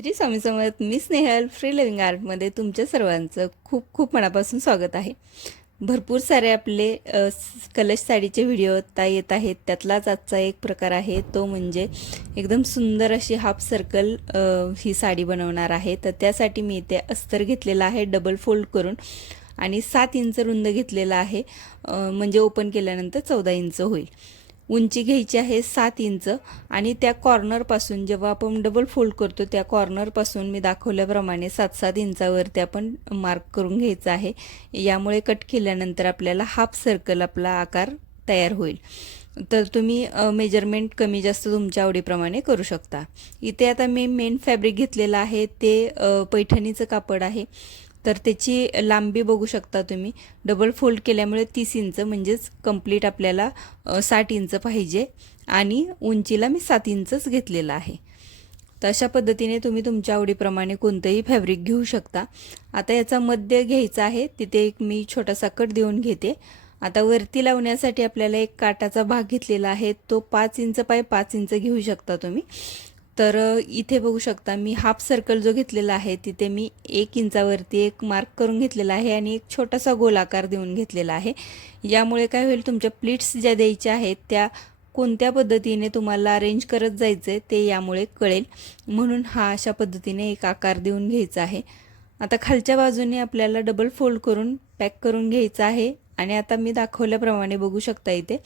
श्री स्वामी समर्थ. मी Snehal free living आर्टमध्ये तुमच्या सर्वांचं खूप खूप मनापासून स्वागत आहे. भरपूर सारे आपले कलश साडीचे व्हिडिओ आता येत आहेत. त्यातलाच आजचा एक प्रकार आहे तो म्हणजे एकदम सुंदर अशी हाफ सर्कल ही साडी बनवणार आहे. तर त्यासाठी मी इथे अस्तर घेतलेला आहे डबल फोल्ड करून आणि 7 इंच रुंद घेतलेला आहे, म्हणजे ओपन केल्यानंतर 14 इंच होईल. उंची घ्यायची आहे 7 इंच आणि त्या कॉर्नरपासून जेव्हा आपण डबल फोल्ड करतो त्या कॉर्नरपासून मी दाखवल्याप्रमाणे 7-7 इंचावरती आपण मार्क करून घ्यायचा आहे. यामुळे कट केल्यानंतर आपल्याला हाफ सर्कल आपला आकार तयार होईल. तर तुम्ही मेजरमेंट कमी जास्त तुमच्या आवडीप्रमाणे करू शकता. इथे आता मी मेन फॅब्रिक घेतलेलं आहे ते पैठणीचं कापड आहे. तर त्याची लांबी बघू शकता तुम्ही. डबल फोल्ड केल्यामुळे 30 इंच म्हणजेच कंप्लीट आपल्याला 60 इंच पाहिजे आणि उंचीला मी 7 इंचच घेतलेलं आहे. तर अशा पद्धतीने तुम्ही तुमच्या आवडीप्रमाणे कोणतंही फॅब्रिक घेऊ शकता. आता याचा मध्य घ्यायचा आहे, तिथे एक मी छोटासा कट देऊन घेते. आता वरती लावण्यासाठी आपल्याला एक काटाचा भाग घेतलेला आहे, तो 5 इंच बाय 5 इंच घेऊ शकता तुम्ही. तर इथे बघू शकता मी हाफ सर्कल जो घेतलेला आहे तिथे मी 1 इंचावरती एक मार्क करून घेतलेला आहे आणि एक छोटासा गोलाकार देऊन घेतलेला आहे. यामुळे काय होईल, तुमच्या प्लीट्स ज्या द्यायच्या आहेत त्या कोणत्या पद्धतीने तुम्हाला अरेंज करत जायचं ते यामुळे कळेल, म्हणून हा अशा पद्धतीने एक आकार देऊन घ्यायचा आहे. आता खालच्या बाजूने आपल्याला डबल फोल्ड करून पॅक करून घ्यायचं आहे आणि आता मी दाखवल्याप्रमाणे बघू शकता इथे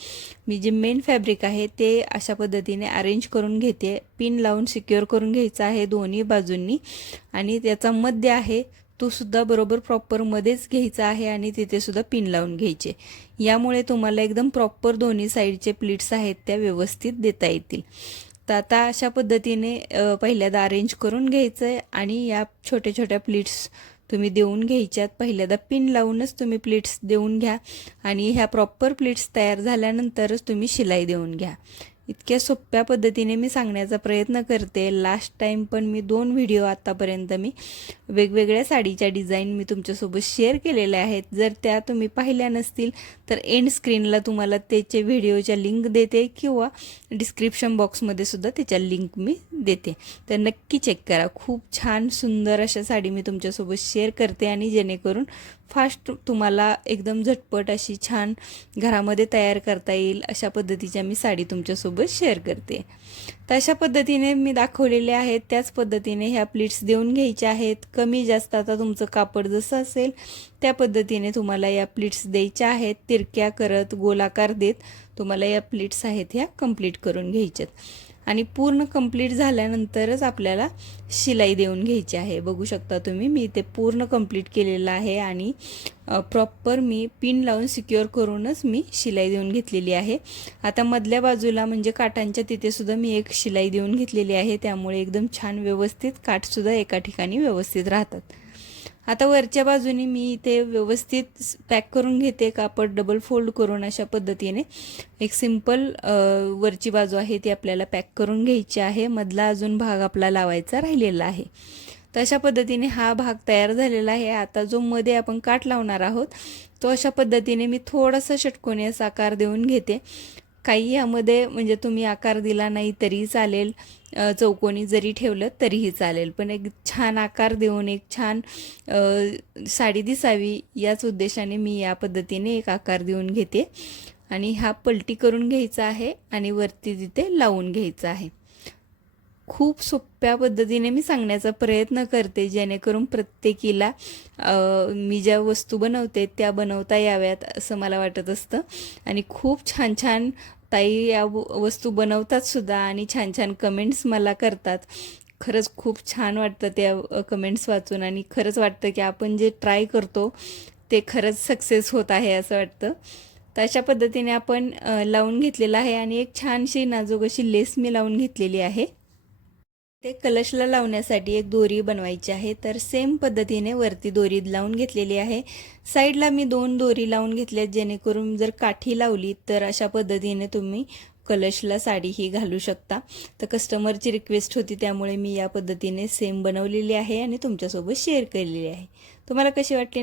मी जे मेन फॅब्रिक आहे ते अशा पद्धतीने अरेंज करून घेते. पिन लावून सिक्युअर करून घ्यायचं आहे दोन्ही बाजूंनी आणि त्याचा मध्य आहे तो सुद्धा बरोबर प्रॉपर मध्येच घ्यायचा आहे आणि तिथे सुद्धा पिन लावून घ्यायचे. यामुळे तुम्हाला एकदम प्रॉपर दोन्ही साईडचे प्लीट्स आहेत त्या व्यवस्थित देता येतील. तर आता अशा पद्धतीने पहिल्यांदा अरेंज करून घ्यायचं आहे आणि या छोट्या छोट्या प्लीट्स तुम्ही देऊन घ्यायच्यात. पहिल्यांदा पिन लावूनच तुम्ही प्लीट्स देऊन घ्या आणि ह्या प्रॉपर प्लीट्स तयार झाल्यानंतरच तुम्ही शिलाई देऊन घ्या. इतक्या सोप्या पद्धतीने मी सांगण्याचा प्रयत्न करते. लास्ट टाईम पण मी 2 व्हिडिओ आत्तापर्यंत मी वेगवेगळ्या साडीच्या डिझाईन मी तुमच्यासोबत शेअर केलेल्या आहेत. जर त्या तुम्ही पाहिल्या नसतील तर एंड स्क्रीनला तुम्हाला त्याचे व्हिडिओच्या लिंक देते किंवा डिस्क्रिप्शन बॉक्समध्ये सुद्धा त्याच्या लिंक मी देते. तर नक्की चेक करा. खूप छान सुंदर अशा साडी मी तुमच्यासोबत शेअर करते आणि जेणेकरून फास्ट तुम्हाला एकदम झटपट अशी छान घरामध्ये तयार करता येईल अशा पद्धतीच्या मी साडी तुमच्यासोबत शेअर करते. तर अशा पद्धतीने मी दाखवलेले आहेत त्याच पद्धतीने ह्या प्लीट्स देऊन घ्यायच्या आहेत. कमी जास्त आता तुमचं कापड जसं असेल त्या पद्धतीने तुम्हाला या प्लीट्स द्यायच्या आहेत. तिरक्या करत गोलाकार देत तुम्हाला या प्लीट्स आहेत ह्या कंप्लीट करून घ्यायच्यात आणि पूर्ण कंप्लीट झाल्यानंतरच आपल्याला शिलाई देऊन घ्यायची आहे. बघू शकता तुम्ही मी ते पूर्ण कंप्लीट केलेलं आहे आणि प्रॉपर मी पिन लावून सिक्युअर करूनच मी शिलाई देऊन घेतलेली आहे. आता मधल्या बाजूला म्हणजे काठांच्या तिथे सुद्धा मी एक शिलाई देऊन घेतलेली आहे, त्यामुळे एकदम छान व्यवस्थित काठसुद्धा एका ठिकाणी व्यवस्थित राहतात. आता वरच्या बाजूने मी इथे व्यवस्थित पॅक करून घेते कापड डबल फोल्ड करून. अशा पद्धतीने एक सिंपल वरची बाजू आहे ती आपल्याला पॅक करून घ्यायची आहे. मधला अजून भाग आपला लावायचा राहिलेला आहे. तर अशा पद्धतीने हा भाग तयार झालेला आहे. आता जो मध्ये आपण काठ लावणार आहोत तो अशा पद्धतीने मी थोडासा षटकोनी असा आकार देऊन घेते. काही यामध्ये म्हणजे तुम्ही आकार दिला नाही तरी चालेल, चौकोनी जरी ठेवलं तरीही चालेल, पण एक छान आकार देऊन एक छान साडी दिसावी याच उद्देशाने मी या पद्धतीने एक आकार देऊन घेते आणि हा पलटी करून घ्यायचा आहे आणि वरती तिथे लावून घ्यायचा आहे. खूप सोप्या पद्धतीने मी सांगण्याचा प्रयत्न करते जेणेकरून प्रत्येकीला मी ज्या वस्तू बनवते त्या बनवता याव्यात असं मला वाटत असतं. आणि खूप छान छान ताई या वस्तू बनवतात सुद्धा आणि छान छान कमेंट्स मला करतात. खरंच खूप छान वाटतं त्या कमेंट्स वाचून आणि खरंच वाटतं की आपण जे ट्राय करतो ते खरंच सक्सेस होत आहे असं वाटतं. तर अशा पद्धतीने आपण लावून घेतलेलं आहे आणि एक छानशी नाजूक अशी लेस मी लावून घेतलेली आहे. ते कलशला लावण्यासाठी एक दोरी बनवायची आहे. तर सेम पद्धतीने वरती दोरी लावून घेतलेली आहे. साईडला मी 2 दोरी लावून घेतल्यात जेणेकरून जर काठी लावली तर अशा पद्धतीने तुम्ही कलशला साडी ही घालू शकता. तर कस्टमरची रिक्वेस्ट होती त्यामुळे मी या पद्धतीने सेम बनवलेली आहे आणि तुमच्यासोबत शेअर केलेली आहे. तुम्हाला कशी वाटली